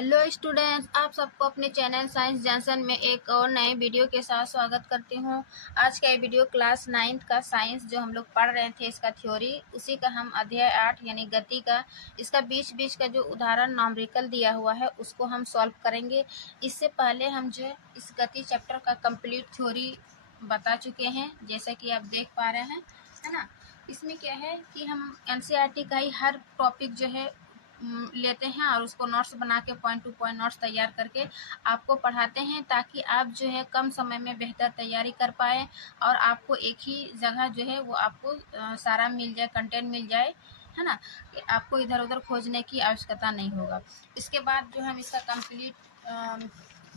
Hello students, आप सबको अपने चैनल साइंस जंक्शन में एक और नए वीडियो के साथ स्वागत करती हूँ। आज का ये वीडियो क्लास 9th का साइंस जो हम लोग पढ़ रहे थे, इसका थ्योरी, उसी का हम अध्याय 8 यानी गति का, इसका बीच बीच का जो उदाहरण नॉमरिकल दिया हुआ है उसको हम सॉल्व करेंगे। इससे पहले हम जो इस गति चैप्टर का कंप्लीट थ्योरी बता चुके हैं, जैसा कि आप देख पा रहे हैं, है ना। इसमें क्या है कि हम एनसीईआरटी का ही हर टॉपिक जो है लेते हैं और उसको नोट्स बना के पॉइंट टू पॉइंट नोट्स तैयार करके आपको पढ़ाते हैं, ताकि आप जो है कम समय में बेहतर तैयारी कर पाए और आपको एक ही जगह जो है वो आपको सारा मिल जाए, कंटेंट मिल जाए, है ना। आपको इधर उधर खोजने की आवश्यकता नहीं होगा। इसके बाद जो हम इसका कंप्लीट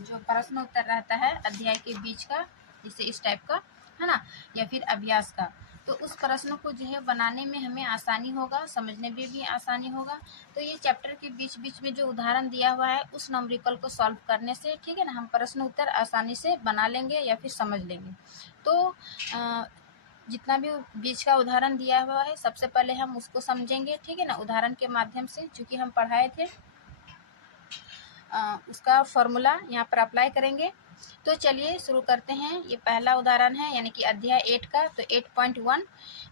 जो प्रश्न उत्तर रहता है अध्याय के बीच का, जैसे इस टाइप का, है ना, या फिर अभ्यास का, तो उस प्रश्न को जो है बनाने में हमें आसानी होगा, समझने में भी आसानी होगा। तो ये चैप्टर के बीच बीच में जो उदाहरण दिया हुआ है उस न्यूमेरिकल को सॉल्व करने से, ठीक है ना, हम प्रश्न उत्तर आसानी से बना लेंगे या फिर समझ लेंगे। तो जितना भी बीच का उदाहरण दिया हुआ है सबसे पहले हम उसको समझेंगे, ठीक है ना, उदाहरण के माध्यम से, चूंकि हम पढ़ाए थे। उसका फॉर्मूला यहाँ पर अप्लाई करेंगे। तो चलिए शुरू करते हैं। ये पहला उदाहरण है यानी कि अध्याय 8 का। तो 8.1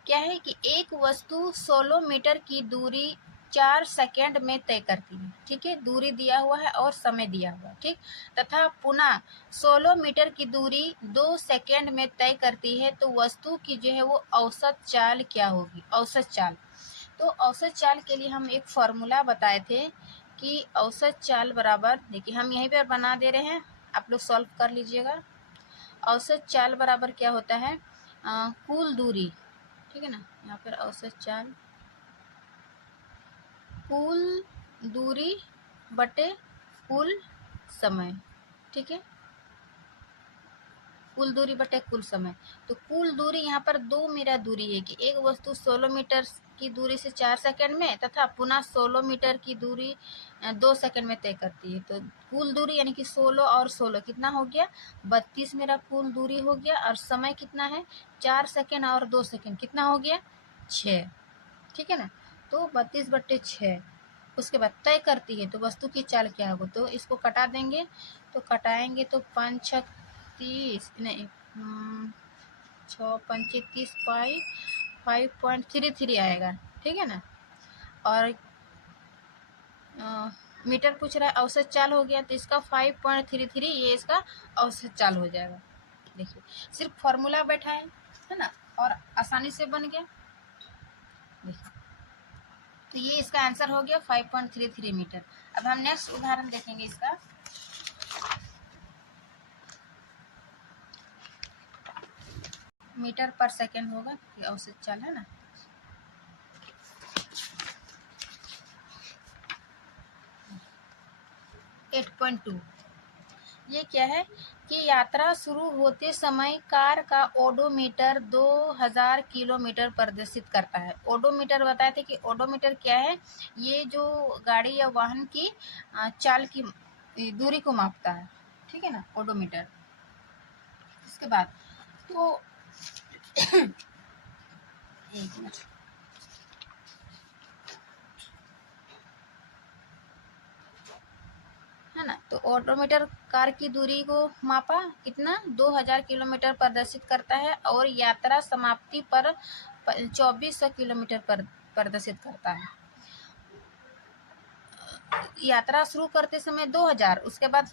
क्या है कि एक वस्तु 16 मीटर की दूरी 4 सेकेंड में तय करती है, ठीक है, दूरी दिया हुआ है और समय दिया हुआ है, ठीक, तथा पुनः 16 मीटर की दूरी 2 सेकेंड में तय करती है, तो वस्तु की जो है वो औसत चाल क्या होगी, औसत चाल। तो औसत चाल के लिए हम एक फॉर्मूला बताए थे कि औसत चाल बराबर, देखिए हम यहीं पर बना दे रहे हैं, आप लोग सॉल्व कर लीजिएगा। औसत चाल बराबर क्या होता है, कुल दूरी, ठीक है ना, यहाँ पर औसत चाल कुल दूरी बटे कुल समय, ठीक है, कुल दूरी बटे कुल समय। तो कुल दूरी यहाँ पर 2 मीटर दूरी है कि एक वस्तु 16 मीटर की दूरी से 4 सेकंड में तथा पुनः 16 मीटर की दूरी 2 सेकंड में तय करती है। तो कुल दूरी यानी कि 16 और 16 कितना हो गया, 32 मेरा कुल दूरी हो गया, और समय कितना है, 4 सेकंड और 2 सेकंड कितना हो गया, 6, ठीक है ना। तो 32/6 उसके बाद तय करती है, तो वस्तु की चाल क्या होगा, तो इसको कटा देंगे। तो कटाएंगे तो 5 30 नहीं, 6 5 30 पाई 5.33 आएगा, ठीक है ना। और मीटर पूछ रहा है, औसत चाल हो गया, तो इसका 5.33 ये इसका औसत चाल हो जाएगा। देखिए सिर्फ फॉर्मूला बैठा है ना, और आसानी से बन गया। देखिए तो ये इसका आंसर हो गया 5.33 मीटर। अब हम नेक्स्ट उदाहरण देखेंगे इसका। मीटर पर सेकेंड होगा क्योंकि औसत चाल है ना। एट पॉइंट टू ये क्या है कि यात्रा शुरू होते समय कार का ओडोमीटर 2000 किलोमीटर प्रदर्शित करता है। ओडोमीटर बताए थे कि ओडोमीटर क्या है, ये जो गाड़ी या वाहन की चाल की दूरी को मापता है, ठीक है ना, ओडोमीटर। इसके बाद तो एक मिनट, है ना। तो ऑटोमीटर कार की दूरी को मापा, कितना, 2000 किलोमीटर प्रदर्शित करता है, और यात्रा समाप्ति पर 2400 किलोमीटर पर प्रदर्शित करता है। यात्रा शुरू करते समय 2000, उसके बाद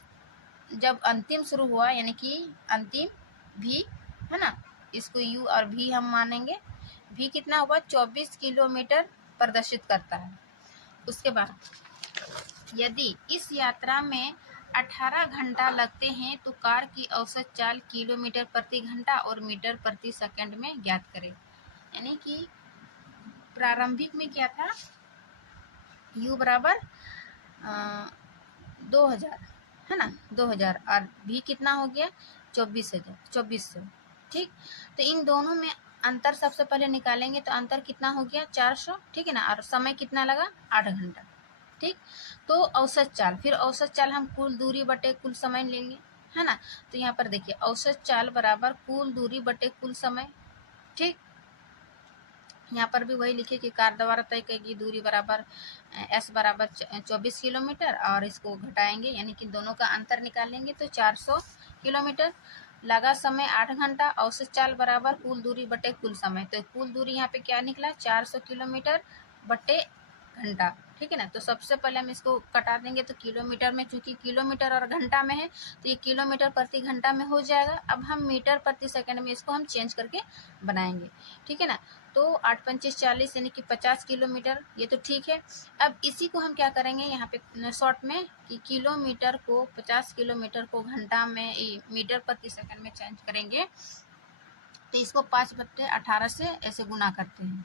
जब अंतिम शुरू हुआ यानी कि अंतिम भी, है ना, इसको यू और भी हम मानेंगे, भी कितना हुआ, 24 किलोमीटर प्रदर्शित करता है। उसके बाद यदि इस यात्रा में 18 घंटा लगते हैं तो कार की औसत चाल किलोमीटर प्रति घंटा और मीटर प्रति सेकंड में ज्ञात करें। यानी कि प्रारंभिक में क्या था, u बराबर 2000, है ना, 2000, और भी कितना हो गया, 2400, ठीक। तो इन दोनों में अंतर सबसे पहले निकालेंगे, तो अंतर कितना हो गया, 400, ठीक है ना, और समय कितना लगा, 8 घंटा, ठीक। तो औसत चाल, फिर औसत चाल हम कुल दूरी बटे कुल समय लेंगे, है ना। तो यहाँ पर देखिए औसत चाल बराबर कुल दूरी बटे कुल समय, ठीक। यहाँ पर भी वही लिखे कि कार द्वारा तय की दूरी बराबर s बराबर 24 किलोमीटर, और इसको घटाएंगे यानी कि दोनों का अंतर निकालेंगे तो 400 किलोमीटर। लगा समय 8 घंटा। औसत चाल बराबर कुल दूरी बटे कुल समय, तो कुल दूरी यहाँ पे क्या निकला 400 किलोमीटर बटे घंटा। ठीक है ना। तो सबसे पहले हम इसको कटा देंगे, तो किलोमीटर में, चूंकि किलोमीटर और घंटा में है तो ये किलोमीटर प्रति घंटा में हो जाएगा। अब हम मीटर प्रति सेकंड में इसको हम चेंज करके बनाएंगे। ठीक है ना। तो 8 पंचे 40 यानी कि 50 किलोमीटर, ये तो ठीक है। अब इसी को हम क्या करेंगे यहाँ पे शॉर्ट में कि किलोमीटर को 50 किलोमीटर को घंटा में मीटर प्रति सेकंड में चेंज करेंगे, तो इसको 5/18 से ऐसे गुना करते हैं,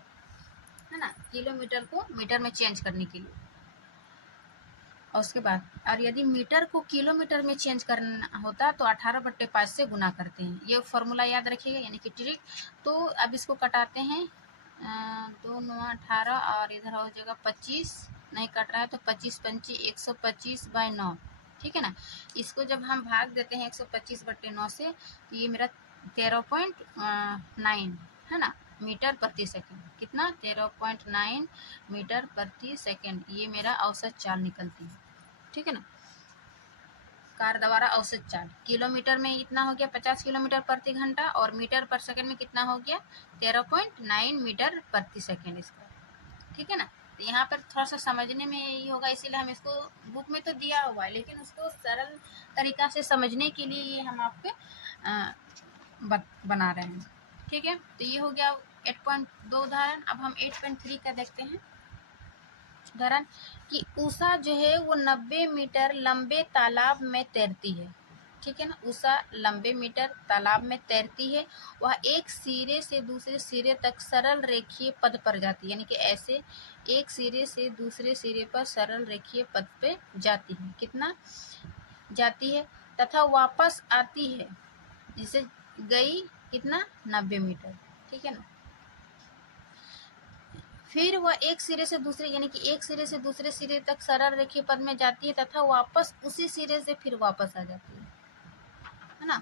है ना, किलोमीटर को मीटर में चेंज करने के लिए। और उसके बाद और यदि मीटर को किलोमीटर में चेंज करना होता तो 18/5 से गुना करते हैं। ये फॉर्मूला याद रखिएगा, यानी कि ट्रिक। तो अब इसको कटाते हैं, 2 9 18 और इधर हो जाएगा 25, नहीं कट रहा है तो 25 पंची 125/9। ठीक है ना। इसको जब हम भाग देते हैं 125/9 से, तो ये मेरा 13.9 है ना मीटर प्रति सेकंड। कितना 13.9 मीटर प्रति सेकंड, ये मेरा औसत चाल निकलती है। ठीक है ना। कार द्वारा औसत चाल किलोमीटर में इतना हो गया 50 किलोमीटर प्रति घंटा, और मीटर पर सेकंड में कितना हो गया 13.9 मीटर प्रति सेकंड इसका। ठीक है ना। तो यहाँ पर थोड़ा सा समझने में यही होगा, इसीलिए हम इसको बुक में तो दिया हुआ है, लेकिन उसको सरल तरीका से समझने के लिए ये हम आपके बना रहे हैं। ठीक है। तो ये हो गया 8.2 उदाहरण। अब हम 8.3 का देखते हैं उदाहरण कि उषा जो है वो 90 मीटर लंबे तालाब में तैरती है। ठीक है ना। उषा लंबे मीटर तालाब में तैरती है। वह एक सिरे से दूसरे सिरे तक सरल रेखीय पथ पर जाती है, यानी कि ऐसे एक सिरे से दूसरे सिरे पर सरल रेखीय पथ पे जाती है। कितना जाती है, तथा वापस आती है, जिसे गई कितना 90 मीटर। ठीक है ना। फिर वह एक सिरे से दूसरे, यानी कि एक सिरे से दूसरे सिरे तक सरल रेखीय पथ में जाती है, तथा वापस उसी सिरे से फिर वापस आ जाती है ना,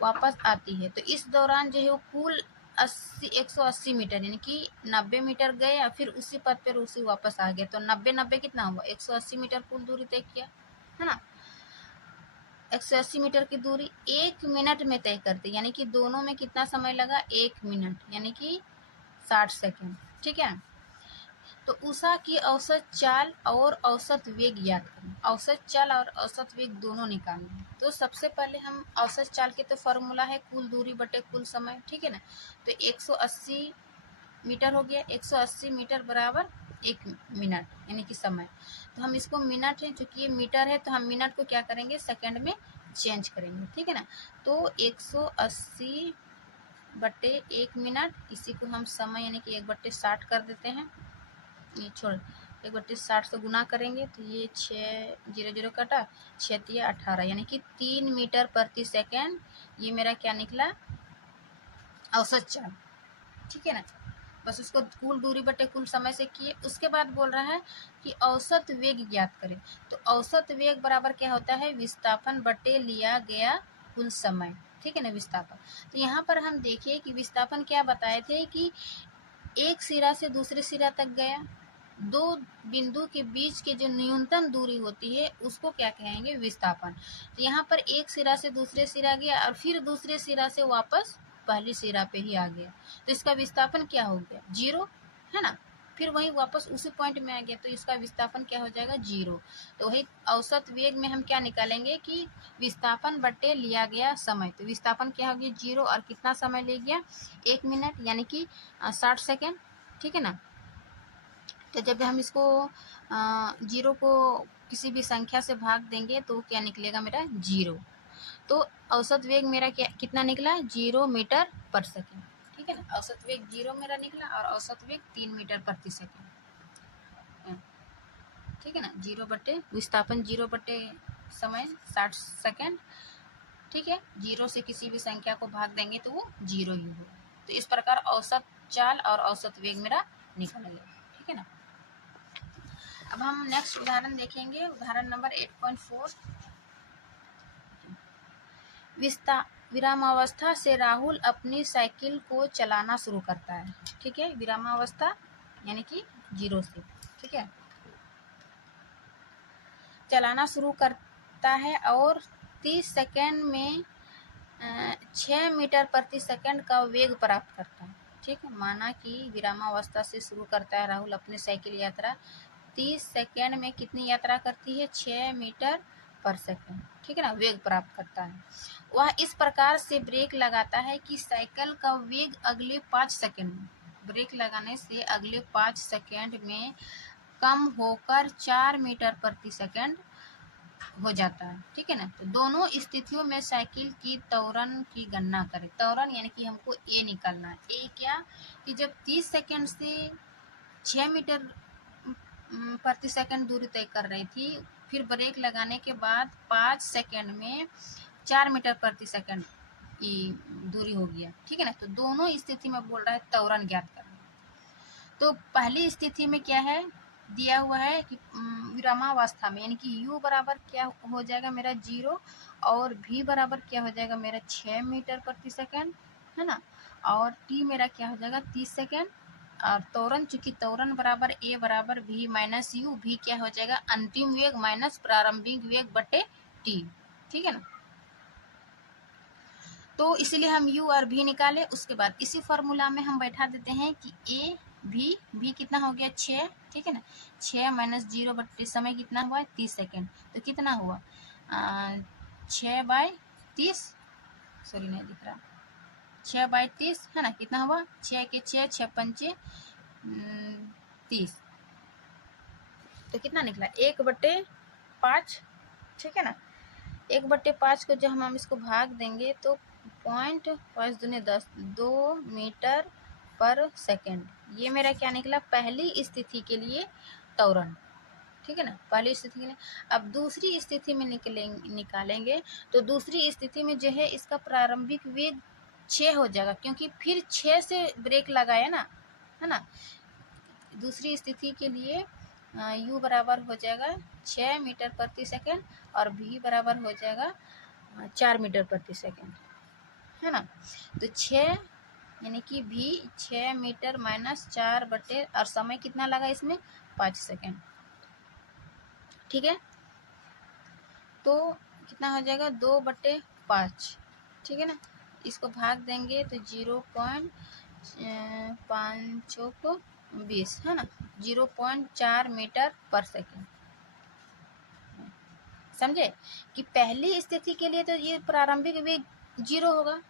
वापस आती है। तो इस दौरान जो है वो कुल 180 मीटर, यानी कि 90 मीटर गए या फिर उसी पथ पर उसी वापस आ गए, तो 90 कितना हुआ 180 मीटर कुल दूरी तय किया, है ना। 180 मीटर की दूरी 1 मिनट में तय करते, यानी कि दोनों में कितना समय लगा 1 मिनट, यानी कि 60 सेकेंड। ठीक है। तो उषा की औसत चाल और औसत वेग याद करें। औसत चाल और औसत वेग दोनों निकालना है। तो सबसे पहले हम औसत चाल के तो फॉर्मूला है कुल दूरी बटे कुल समय। ठीक है ना। तो 180 मीटर हो गया, 180 मीटर बराबर 1 मिनट, यानी कि समय। तो हम इसको मिनट है, चूंकि ये मीटर है तो हम मिनट को क्या करेंगे सेकंड में चेंज करेंगे। ठीक है ना। तो 180 बटे 1 मिनट, इसी को हम समय यानी कि 1/60 कर देते हैं। ये छोड़ 1/60 से गुना करेंगे तो ये 6 0 0 कटा 6 18, यानी कि 3 मीटर प्रति सेकेंड, ये मेरा क्या निकला औसत चाल। ठीक है ना। बस उसको कुल दूरी बटे कुल समय से किए। उसके बाद बोल रहा है कि औसत वेग ज्ञात करें। तो औसत वेग बराबर क्या होता है विस्थापन बटे लिया गया कुल समय। ठीक है ना, विस्थापन। तो यहाँ पर हम देखिए कि विस्थापन क्या बताए थे कि एक सिरा से दूसरे सिरा तक गया, दो बिंदु के बीच के जो न्यूनतम दूरी होती है उसको क्या कहेंगे विस्थापन। तो यहाँ पर एक सिरा से दूसरे सिरा गया और फिर दूसरे सिरा से वापस पहली सिरा पे ही आ गया, तो इसका विस्थापन क्या हो गया 0, है ना। फिर वही वापस उसी पॉइंट में आ गया, तो इसका विस्थापन क्या हो जाएगा 0। तो वही औसत वेग में हम क्या निकालेंगे कि विस्थापन बटे लिया गया समय। तो विस्थापन क्या हो गया 0 और कितना समय ले गया 1 मिनट, यानी कि 60 सेकेंड। ठीक है ना। तो जब हम इसको 0 को किसी भी संख्या से भाग देंगे तो क्या निकलेगा मेरा 0। तो औसत वेग मेरा क्या कितना निकला 0 मीटर पर सेकेंड। ठीक है ना। औसत वेग 0 मेरा निकला और औसत वेग 3 मीटर प्रति सेकेंड। ठीक है ना। 0 बटे विस्थापन 0 बटे समय 60 सेकेंड। ठीक है। 0 से किसी भी संख्या को भाग देंगे तो वो 0 ही होगा। तो इस प्रकार औसत चाल और औसत वेग मेरा निकल गया। ठीक है ना। अब हम नेक्स्ट उदाहरण देखेंगे, उदाहरण नंबर 8.4। विरामावस्था से राहुल अपनी साइकिल को चलाना शुरू करता है। ठीक है, विरामावस्था यानी कि 0 से, ठीक है, चलाना शुरू करता है और 30 सेकेंड में 6 मीटर प्रति सेकंड का वेग प्राप्त करता है। ठीक है, माना कि विरामावस्था से शुरू करता है राहुल अपनी साइकिल यात्रा, 30 सेकेंड में कितनी यात्रा करती है, 6 मीटर पर सेकंड। ठीक है ना, वेग प्राप्त करता है। वह इस प्रकार से ब्रेक लगाता है कि साइकिल का वेग अगले 5 सेकंड में, ब्रेक लगाने से अगले 5 सेकंड में कम होकर 4 मीटर प्रति सेकंड हो जाता है। ठीक है ना, तो दोनों स्थितियों में साइकिल की त्वरण की गणना करें। त्वरण यानी कि हमको ए निकालना है। ए क्या कि जब 30 सेकंड से 6 मीटर प्रति सेकंड दूरी तय कर रही थी, फिर ब्रेक लगाने के बाद 5 सेकंड में 4 मीटर प्रति सेकंड की दूरी हो गया। ठीक है ना, तो दोनों स्थिति में बोल रहा है त्वरण ज्ञात करना। तो पहली स्थिति में क्या है, दिया हुआ है कि विरामावस्था में यानी कि u बराबर क्या हो जाएगा मेरा 0 और v बराबर क्या हो जाएगा मेरा 6 मीटर प्रति सेकंड, है ना, और t मेरा क्या हो जाएगा 30 सेकंड, और त्वरण, चूंकि त्वरण बराबर a बराबर v माइनस u, v क्या हो जाएगा अंतिम वेग माइनस प्रारंभिक वेग बटे t। ठीक है ना, तो इसलिए हम u और v निकाले। उसके बाद इसी फॉर्मूला में हम बैठा देते हैं कि a v कितना हो गया 6, ठीक है ना, 6 माइनस 0 बटे समय कितना हुआ 30 सेकेंड, तो कितना हुआ 6/30, सॉरी नहीं दिख रहा, 6/30 है ना, कितना हुआ 6 के 6, 6 पंचे 30, तो कितना निकला 1/5। ठीक है ना, 1/5 को जब हम इसको भाग देंगे तो 0.5 2 मीटर पर सेकंड, ये मेरा क्या निकला पहली स्थिति के लिए त्वरण। ठीक है ना, पहली स्थिति के लिए। अब दूसरी स्थिति में निकालेंगे तो दूसरी स्थिति में जो है इसका प्रारंभिक वेग 6 हो जाएगा, क्योंकि फिर 6 से ब्रेक लगाया ना, है ना। दूसरी स्थिति के लिए u बराबर हो जाएगा 6 मीटर प्रति सेकंड और v बराबर हो जाएगा 4 मीटर प्रति सेकंड, है ना। तो 6 यानी कि v 6 मीटर माइनस 4 बटे, और समय कितना लगा इसमें 5 सेकंड। ठीक है, तो कितना हो जाएगा 2/5। ठीक है ना, इसको भाग देंगे तो 0.5 है ना, 0.4 मीटर पर सेकंड। समझे कि पहली स्थिति के लिए तो ये प्रारंभिक वेग 0 होगा,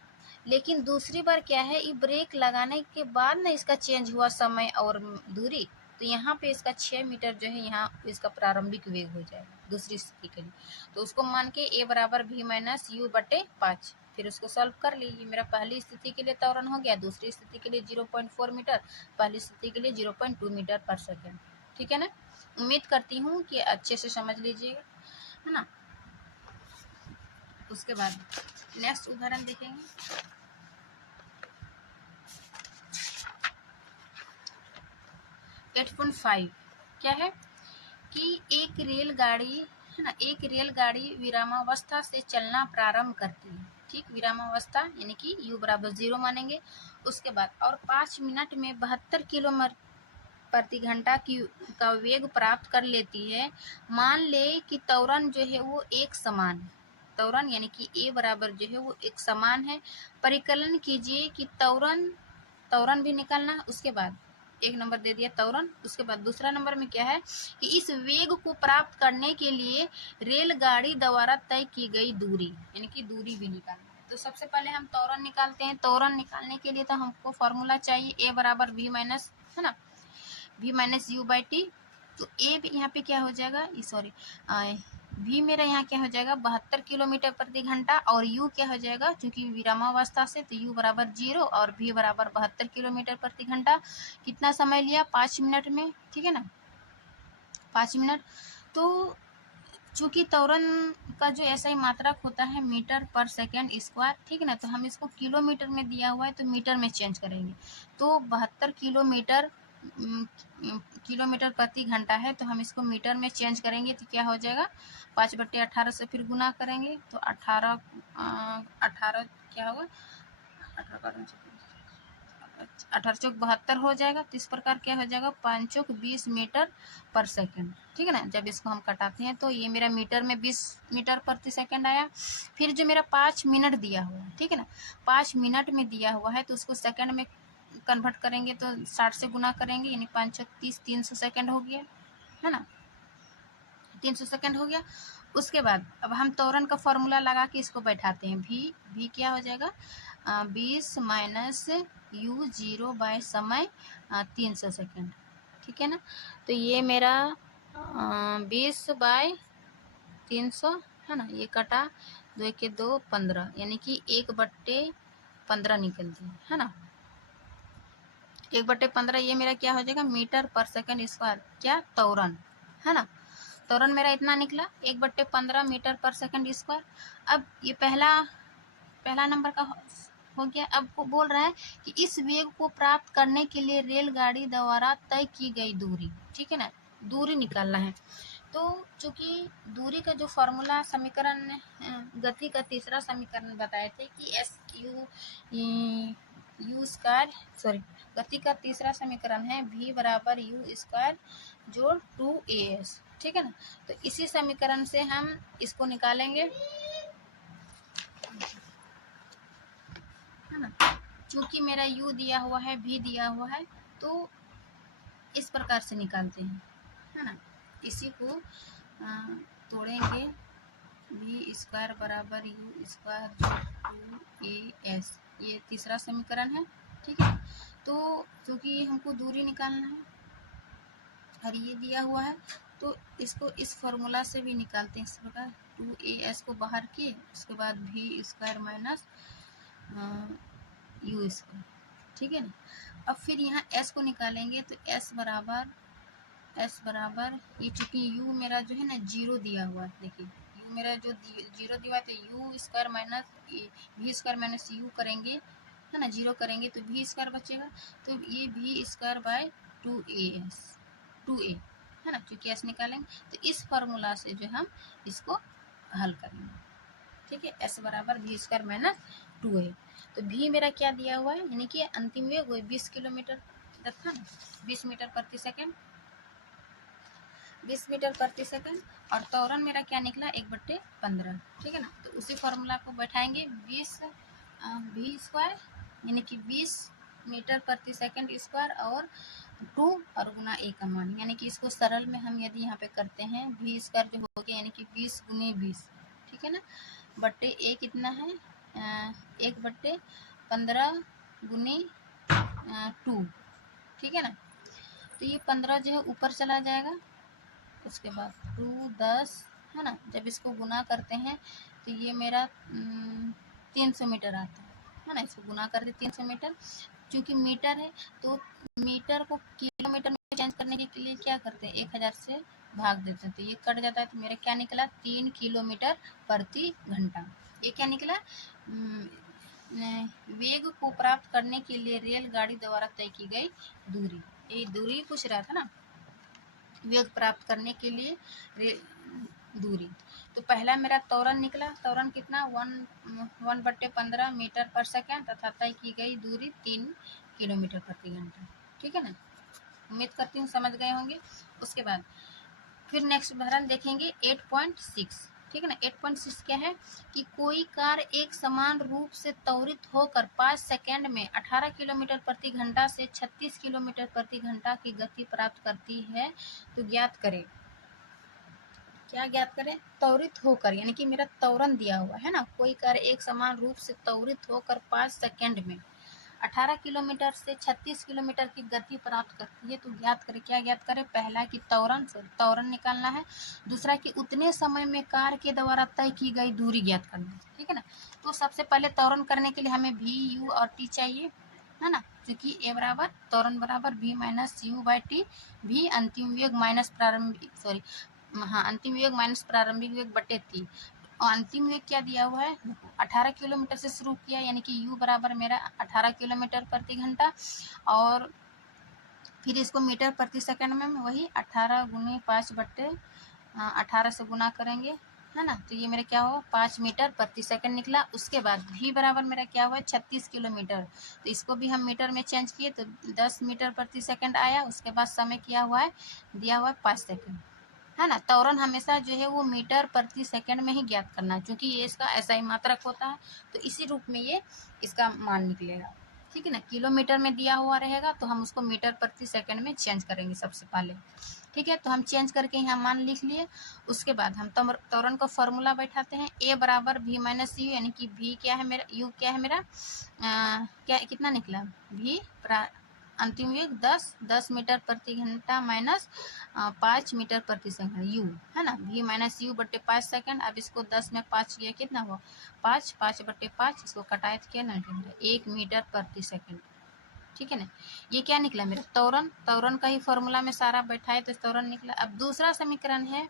लेकिन दूसरी बार क्या है, ये ब्रेक लगाने के बाद ना इसका चेंज हुआ समय और दूरी, तो यहाँ पे इसका 6 मीटर जो है यहाँ इसका प्रारंभिक वेग हो जाएगा दूसरी स्थिति के लिए। तो उसको मान के a बराबर v माइनस u बटे 5, फिर उसको सॉल्व कर लीजिए। मेरा पहली स्थिति के लिए त्वरण हो गया, दूसरी स्थिति के लिए 0.4 मीटर, पहली स्थिति के लिए 0.2 मीटर पर सेकेंड। ठीक है ना, उम्मीद करती हूँ कि अच्छे से समझ लीजिएगा, है ना। उसके बाद नेक्स्ट उदाहरण देखेंगे। 8.5 क्या है कि एक रेलगाड़ी, है ना, एक रेलगाड़ी विरामावस्था से चलना प्रारंभ करती है। ठीक, विरामावस्था यानी कि u बराबर 0 मानेंगे। उसके बाद और 5 मिनट में 72 किलोमीटर प्रति घंटा का वेग प्राप्त कर लेती है। मान ले कि त्वरण जो है वो एक समान है, त्वरण यानी कि a बराबर जो है वो एक समान है। परिकलन कीजिए कि त्वरण भी निकालना है। उसके बाद एक नंबर दे दिया त्वरण, उसके बाद दूसरा नंबर में क्या है कि इस वेग को प्राप्त करने के लिए रेलगाड़ी द्वारा तय की गई दूरी, यानी कि दूरी भी निकालना है। तो सबसे पहले हम त्वरण निकालते हैं। त्वरण निकालने के लिए तो हमको फॉर्मूला चाहिए a बराबर v माइनस, है ना, v minus u by T. तो a भी यहाँ पे क्या हो जाएगा, सॉरी v मेरा यहाँ क्या हो जाएगा 72 किलोमीटर प्रति घंटा, और u क्या हो जाएगा क्योंकि विरामावस्था से, तो u बराबर 0 और v बराबर 72 किलोमीटर प्रति घंटा। कितना समय लिया 5 मिनट में, ठीक है ना, 5 मिनट। तो चूंकि त्वरण का जो ऐसा ही मात्रक होता है मीटर पर सेकेंड स्क्वायर, ठीक है ना, तो हम इसको किलोमीटर में दिया हुआ है तो मीटर में चेंज करेंगे। तो 72 किलोमीटर किलोमीटर प्रति घंटा है, तो हम इसको मीटर में चेंज करेंगे तो क्या हो जाएगा, 5/18 से फिर गुना करेंगे तो 18 क्या होगा, 18×4 = 72 हो जाएगा। तो इस प्रकार क्या हो जाएगा, 5×20 मीटर पर सेकंड। ठीक है ना। जब इसको हम कटाते हैं तो ये मेरा मीटर में 20 मीटर प्रति सेकंड आया। फिर जो मेरा 5 मिनट दिया हुआ है, ठीक है ना, 5 मिनट में दिया हुआ है तो उसको सेकंड में कन्वर्ट करेंगे तो 60 से गुना करेंगे, यानी 5×30 300 सेकंड हो गया, है ना, 300 सेकंड हो गया। उसके बाद अब हम त्वरण का फॉर्मूला लगा के इसको बैठाते हैं। भी क्या हो जाएगा, 20 माइनस u0/समय 300 सेकंड। ठीक है ना। तो ये मेरा 20/300 है ना, ये कटा 2 के 2 15, यानी कि 1/15 निकलती है ना। 1/15 ये मेरा क्या हो जाएगा, मीटर पर सेकंड स्क्वायर, क्या त्वरण, है ना। त्वरण मेरा इतना निकला, 1/15 मीटर पर सेकंड स्क्वायर। अब ये पहला नंबर का हो गया। अब वो बोल रहा है कि इस वेग को प्राप्त करने के लिए रेलगाड़ी द्वारा तय की गई दूरी, ठीक है ना, दूरी निकालना है। तो चूंकि दूरी का जो फॉर्मूला समीकरण गति का तीसरा समीकरण बताए थे कि गति का तीसरा समीकरण है v = u² + 2as, ठीक है ना। तो इसी समीकरण से हम इसको निकालेंगे, है ना। चूंकि मेरा u दिया हुआ है, v दिया हुआ है, तो इस प्रकार से निकालते हैं, है ना। इसी को तोड़ेंगे, v² = u² + 2as, ये तीसरा समीकरण है, ठीक है। तो चूंकि हमको दूरी निकालना है और ये दिया हुआ है, तो इसको इस फॉर्मूला से भी निकालते हैं इस प्रकार, 2as को बाहर किए, उसके बाद v² - u², ठीक है ना। अब फिर यहाँ s को निकालेंगे तो s बराबर ये, चूंकि u मेरा जो है ना 0 दिया हुआ है, देखिए u मेरा जो 0 दिया है, तो u² - v² - u करेंगे, है ना, 0 करेंगे तो v² बचेगा, तो ये v²/2as 2a, है ना, चूंकि s निकालेंगे तो इस फॉर्मूला से जो हम इसको हल करेंगे, ठीक है। s बराबर v² - 2a। तो v मेरा क्या दिया हुआ है, यानी कि अंतिम वेग वही 20 किलोमीटर था ना, 20 मीटर प्रति सेकंड, 20 मीटर प्रति सेकंड। और त्वरण मेरा क्या निकला, 1/15, ठीक है ना। तो उसी फॉर्मूला को बैठाएंगे, v² यानी कि 20 मीटर प्रति सेकंड स्क्वायर और 2 और गुना a का मान, यानी कि इसको सरल में हम यदि यहाँ पे करते हैं, v² जो हो गया यानी कि 20 × 20, ठीक है ना, बट्टे a कितना है, 1/15 × 2, ठीक है ना। तो ये 15 जो है ऊपर चला जाएगा, उसके बाद 2 10, है ना, जब इसको गुना करते हैं तो ये मेरा 300 मीटर आता है ना। इसको गुना करते 300 मीटर, चूंकि मीटर है तो मीटर को किलोमीटर में चेंज करने के लिए क्या करते हैं, 1000 से भाग देते हैं, तो ये कट जाता है, तो मेरा क्या निकला, 3 किलोमीटर प्रति घंटा। ये क्या निकला, वेग को प्राप्त करने के लिए रेलगाड़ी द्वारा तय की गई दूरी, ये दूरी पूछ रहा था ना, वेग प्राप्त करने के लिए दूरी। तो पहला मेरा त्वरण निकला, त्वरण कितना, 1/15 मीटर पर सेकंड, तथा तय की गई दूरी 3 किलोमीटर प्रति घंटा, ठीक है ना। उम्मीद करती हूँ समझ गए होंगे। उसके बाद फिर नेक्स्ट उदाहरण देखेंगे 8.6, ठीक है ना। 8.6 क्या है कि कोई कार एक समान रूप से त्वरित होकर 5 सेकंड में 18 किलोमीटर प्रति घंटा से 36 किलोमीटर प्रति घंटा की गति प्राप्त करती है, तो ज्ञात करें। क्या ज्ञात करें, त्वरित होकर, यानी कि मेरा त्वरण दिया हुआ है ना, कोई कार एक समान रूप से त्वरित होकर 5 सेकंड में 18 किलोमीटर से 36 किलोमीटर की गति प्राप्त करती है, तो ज्ञात करें। क्या ज्ञात करें, पहला कि त्वरण निकालना है, दूसरा कि उतने समय में कार के द्वारा तय की गई दूरी ज्ञात करना है, ठीक है ना। तो सबसे पहले त्वरण करने के लिए हमें v, u और t चाहिए, है ना, क्योंकि a बराबर त्वरण बराबर v - u/t, v अंतिम वेग माइनस प्रारंभिक वेग बटे t। और अंतिम वेग क्या दिया हुआ है, 18 किलोमीटर से शुरू किया, यानी कि u बराबर मेरा 18 किलोमीटर प्रति घंटा, और फिर इसको मीटर प्रति सेकंड में वही 18 गुने 5 बट्टे 18 से गुना करेंगे, है ना। तो ये मेरा क्या हुआ 5 मीटर प्रति सेकंड निकला। उसके बाद v बराबर मेरा क्या हुआ 36 किलोमीटर। तो इसको भी हम मीटर में चेंज किए तो 10 मीटर प्रति सेकंड आया। उसके बाद समय किया हुआ है, दिया हुआ है 5 सेकंड, है ना। त्वरण हमेशा जो है वो मीटर प्रति सेकंड में ही ज्ञात करना है, क्योंकि ये इसका ऐसा ही मात्रक होता है। तो इसी रूप में ये इसका मान निकलेगा, ठीक है ना। किलोमीटर में दिया हुआ रहेगा तो हम उसको मीटर प्रति सेकंड में चेंज करेंगे सबसे पहले, ठीक है। तो हम चेंज करके यहाँ मान लिख लिए। उसके बाद हम त्वरण का फॉर्मूला बैठाते हैं, a बराबर v माइनस यू, यानी कि v क्या है मेरा, u क्या है मेरा, क्या कितना निकला v अंतिम वेग 10 मीटर प्रति घंटा माइनस 5 मीटर प्रति सेकंड u, है ना। v माइनस यू बट्टे 5 सेकंड। अब इसको 10 में 5 किया कितना हुआ 5, 5 बट्टे 5, इसको कटाए तो क्या निकला 1 मीटर प्रति सेकंड, ठीक है ना। ये क्या निकला मेरा त्वरण का ही फॉर्मूला में सारा बैठाए तो त्वरण निकला। अब दूसरा समीकरण है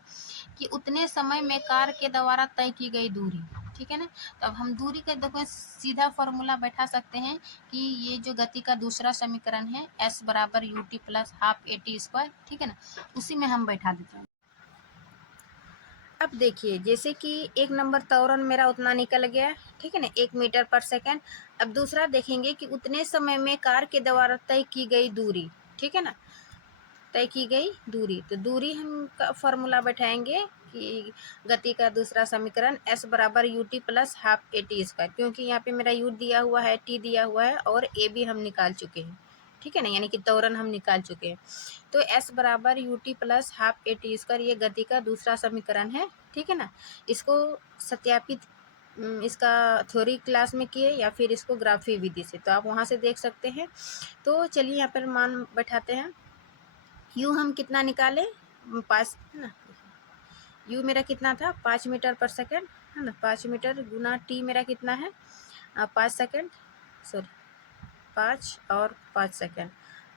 कि उतने समय में कार के द्वारा तय की गई दूरी, ठीक है ना। तो अब हम दूरी का देखो सीधा फॉर्मूला बैठा सकते हैं कि ये जो गति का दूसरा समीकरण है s बराबर U T plus half A T square, ठीक है ना, उसी में हम बैठा देते हैं। अब देखिए जैसे कि एक नंबर त्वरण मेरा उतना निकल गया, ठीक है ना, 1 मीटर पर सेकंड। अब दूसरा देखेंगे कि उतने समय में कार के द्वारा तय की गई दूरी, ठीक है ना, तय की गई दूरी। तो दूरी हम का फॉर्मूला बैठाएंगे कि गति का दूसरा समीकरण s बराबर U T plus half A T square, क्योंकि यहाँ पे मेरा u दिया हुआ है, t दिया हुआ है और a भी हम निकाल चुके हैं, ठीक है ना, यानी कि त्वरण हम निकाल चुके हैं। तो s बराबर U T plus half A T square ये गति का दूसरा समीकरण है, ठीक है ना। इसको सत्यापित इसका थ्योरी क्लास में किए या फिर इसको ग्राफी विधि से, तो आप वहाँ से देख सकते हैं। तो चलिए यहाँ पर मान बैठाते हैं। u हम कितना निकाले 5, है ना। u मेरा कितना था 5 मीटर पर सेकंड, है ना। 5 मीटर गुना t मेरा कितना है 5 सेकंड, सॉरी 5 और 5 सेकंड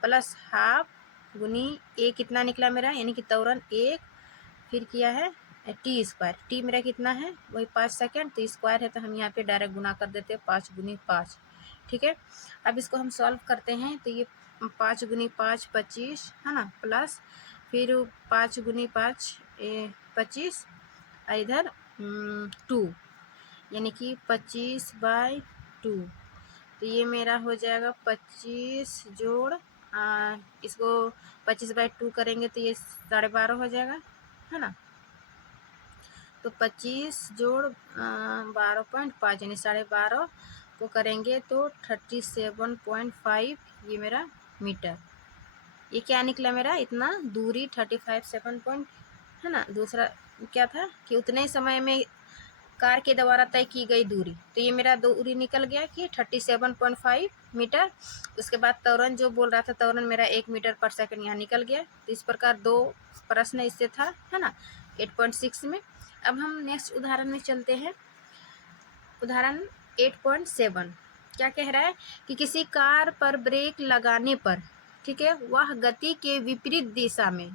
प्लस हाफ गुनी a कितना निकला मेरा, यानी कि त्वरण 1, फिर किया है टी स्क्वायर, टी मेरा कितना है वही 5 सेकंड, तो स्क्वायर है तो हम यहाँ पे डायरेक्ट गुना कर देते हैं 5 गुनी 5, ठीक है। अब इसको हम सॉल्व करते हैं तो ये 5 गुनी 5 25, है ना, प्लस फिर 5 गुनी 5 25, इधर 2, यानी कि 25/2। तो ये मेरा हो जाएगा 25 जोड़ इसको 25/2 करेंगे तो ये 12.5 हो जाएगा, है ना। तो 25 जोड़ 12.5 यानी 12.5 को करेंगे तो 37.5 ये मेरा मीटर। ये क्या निकला मेरा इतना दूरी 37 पॉइंट, है ना। दूसरा क्या था कि उतने समय में कार के द्वारा तय की गई दूरी, तो ये मेरा दूरी निकल गया कि 37.5 मीटर। उसके बाद त्वरण जो बोल रहा था त्वरण मेरा 1 मीटर पर सेकंड यहाँ निकल गया। तो इस प्रकार 2 प्रश्न इससे था, है ना, 8.6 में। अब हम नेक्स्ट उदाहरण में चलते हैं। उदाहरण 8.7 क्या कह रहा है कि किसी कार पर ब्रेक लगाने पर, ठीक है, वह गति के विपरीत दिशा में,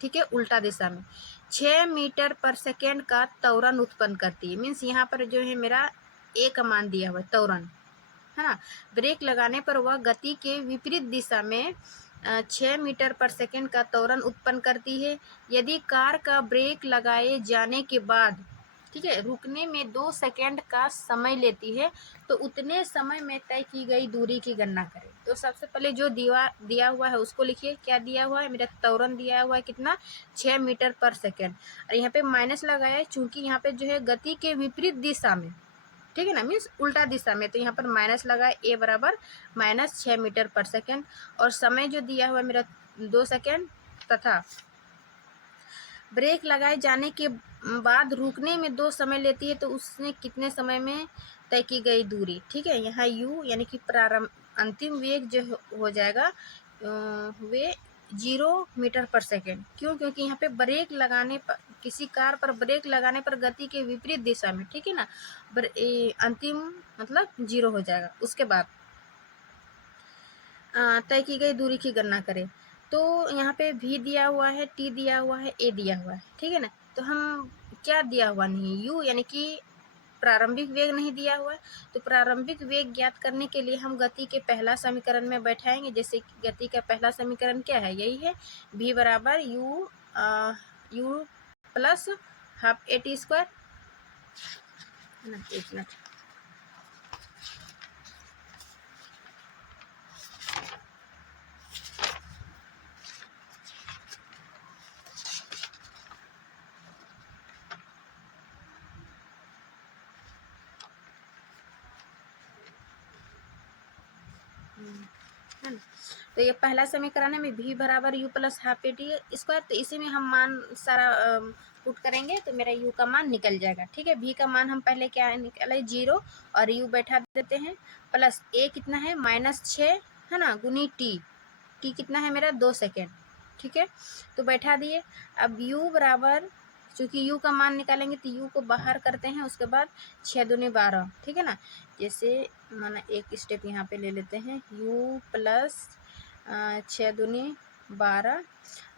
ठीक है, उल्टा दिशा में 6 मीटर पर सेकेंड का त्वरण उत्पन्न करती है। मीन्स यहाँ पर जो है मेरा ए का मान दिया हुआ है त्वरण, है ना। ब्रेक लगाने पर वह गति के विपरीत दिशा में 6 मीटर पर सेकेंड का त्वरण उत्पन्न करती है। यदि कार का ब्रेक लगाए जाने के बाद, ठीक है, रुकने में 2 सेकेंड का समय लेती है, तो उतने समय में तय की गई दूरी की गणना करें। तो सबसे पहले जो दिया हुआ है उसको लिखिए। क्या दिया हुआ है मेरा त्वरण दिया हुआ है कितना 6 मीटर पर सेकेंड, और यहाँ पे माइनस लगाया है चूंकि यहाँ पे जो है गति के विपरीत दिशा में, ठीक है ना, मीन्स उल्टा दिशा में, तो यहाँ पर माइनस लगा ए बराबर माइनस 6 मीटर पर सेकेंड। और समय जो दिया हुआ है मेरा 2 सेकेंड, तथा ब्रेक लगाए जाने के बाद रुकने में 2 समय लेती है, तो उसने कितने समय में तय की गई दूरी, ठीक है। यहाँ u यानी कि प्रारंभ अंतिम वेग जो हो जाएगा वे 0 मीटर पर सेकेंड। क्यों, क्योंकि यहाँ पे ब्रेक लगाने पर, किसी कार पर ब्रेक लगाने पर गति के विपरीत दिशा में, ठीक है ना, अंतिम मतलब 0 हो जाएगा। उसके बाद तय की गई दूरी की गणना करें। तो यहाँ पे v दिया हुआ है, t दिया हुआ है, a दिया हुआ है, ठीक है ना। तो हम क्या दिया हुआ नहीं, u यानी कि प्रारंभिक वेग नहीं दिया हुआ है। तो प्रारंभिक वेग ज्ञात करने के लिए हम गति के पहला समीकरण में बैठाएंगे। जैसे गति का पहला समीकरण क्या है, यही है, v बराबर u plus half A T square. एक मिनट, है ना। तो ये पहला समीकरण है में v बराबर u plus half A T square. तो इसी में हम मान सारा पुट करेंगे तो मेरा u का मान निकल जाएगा। ठीक है, v का मान हम पहले क्या निकाले 0 और u बैठा देते हैं, प्लस a कितना है -6 है ना, गुनी t कितना है मेरा 2 सेकेंड। ठीक है, तो बैठा दिए। अब u बराबर, चूँकि u का मान निकालेंगे तो u को बाहर करते हैं, उसके बाद 6 दूनी 12। ठीक है ना, जैसे माना एक स्टेप यहाँ पे ले लेते हैं, u प्लस 6 दूनी 12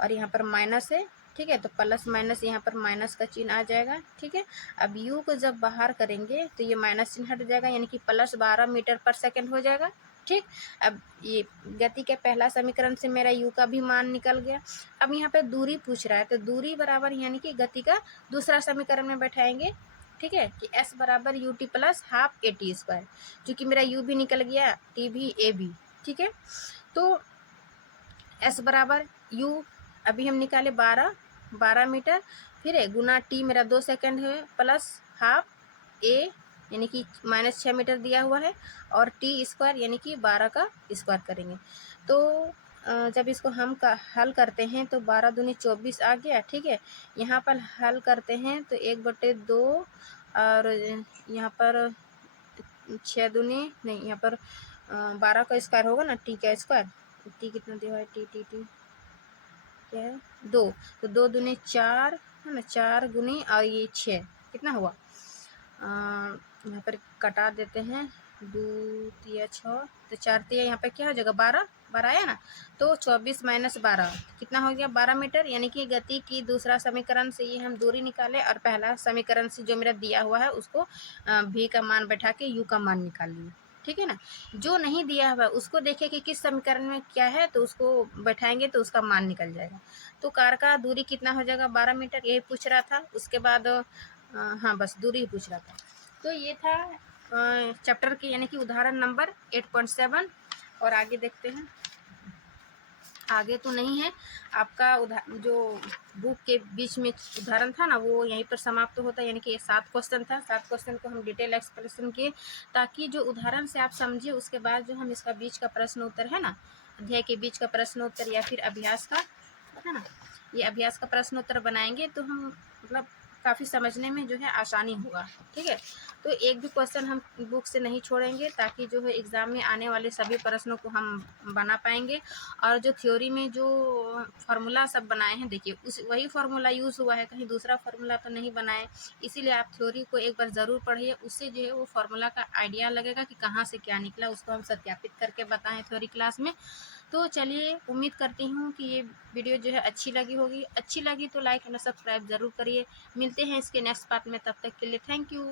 और यहाँ पर माइनस है। ठीक है, तो प्लस माइनस यहाँ पर माइनस का चिन्ह आ जाएगा। ठीक है, अब u को जब बाहर करेंगे तो ये माइनस चिन्ह हट जाएगा, यानी कि प्लस 12 मीटर पर सेकेंड हो जाएगा। ठीक, अब ये गति के पहला समीकरण से मेरा u का भी मान निकल गया। अब यहाँ पे दूरी पूछ रहा है, तो दूरी बराबर यानी कि गति का दूसरा समीकरण में बैठाएंगे। ठीक है, कि s बराबर U T plus half A T square, चूँकि मेरा u भी निकल गया, t भी, a भी। ठीक है, तो s बराबर u अभी हम निकाले 12 मीटर, फिर है गुना t मेरा 2 सेकेंड है, प्लस हाफ a यानी कि -6 मीटर दिया हुआ है, और टी स्क्वायर यानी कि 12 का स्क्वायर करेंगे। तो जब इसको हम हल करते हैं तो 12 दूनी 24 आ गया। ठीक है, यहाँ पर हल करते हैं तो 1/2 और यहाँ पर 6 दूनी नहीं, यहाँ पर 12 का स्क्वायर होगा ना, टी का स्क्वायर, टी कितना दिया है, टी टी टी क्या है 2, तो 2 दूनी 4 है ना, 4 गुनी और ये 6 कितना हुआ, यहाँ पर कटा देते हैं, 2 तिया 6, तो 4 तिया यहाँ पर क्या हो जाएगा 12 आया ना, तो 24 माइनस 12 कितना हो गया 12 मीटर। यानी कि गति की दूसरा समीकरण से ये हम दूरी निकाले और पहला समीकरण से जो मेरा दिया हुआ है उसको v का मान बैठा के u का मान निकाल लिए। ठीक है ना, जो नहीं दिया हुआ उसको देखें कि किस समीकरण में क्या है, तो उसको बैठाएंगे तो उसका मान निकल जाएगा। तो कार का दूरी कितना हो जाएगा 12 मीटर, यही पूछ रहा था। उसके बाद हाँ बस दूरी ही पूछ रहा था। तो ये था चैप्टर के यानी कि उदाहरण नंबर 8.7। और आगे देखते हैं, आगे तो नहीं है आपका जो बुक के बीच में उदाहरण था ना वो यहीं पर समाप्त होता है, यानी कि ये 7 क्वेश्चन था। 7 क्वेश्चन को हम डिटेल एक्सप्लेनेशन किए ताकि जो उदाहरण से आप समझिए, उसके बाद जो हम इसका बीच का प्रश्न उत्तर है ना, अध्याय के बीच का प्रश्न उत्तर या फिर अभ्यास का है ना, ये अभ्यास का प्रश्न उत्तर बनाएंगे तो हम मतलब काफ़ी समझने में जो है आसानी होगा। ठीक है, तो एक भी क्वेश्चन हम बुक से नहीं छोड़ेंगे ताकि जो है एग्ज़ाम में आने वाले सभी प्रश्नों को हम बना पाएंगे। और जो थ्योरी में जो फार्मूला सब बनाए हैं, देखिए उस वही फार्मूला यूज़ हुआ है, कहीं दूसरा फार्मूला तो नहीं बनाए। इसीलिए आप थ्योरी को एक बार ज़रूर पढ़िए, उससे जो है वो फार्मूला का आइडिया लगेगा कि कहाँ से क्या निकला, उसको हम सत्यापित करके बताएं थ्योरी क्लास में। तो चलिए, उम्मीद करती हूँ कि ये वीडियो जो है अच्छी लगी होगी। अच्छी लगी तो लाइक एंड सब्सक्राइब ज़रूर करिए। मिलते हैं इसके नेक्स्ट पार्ट में, तब तक के लिए थैंक यू।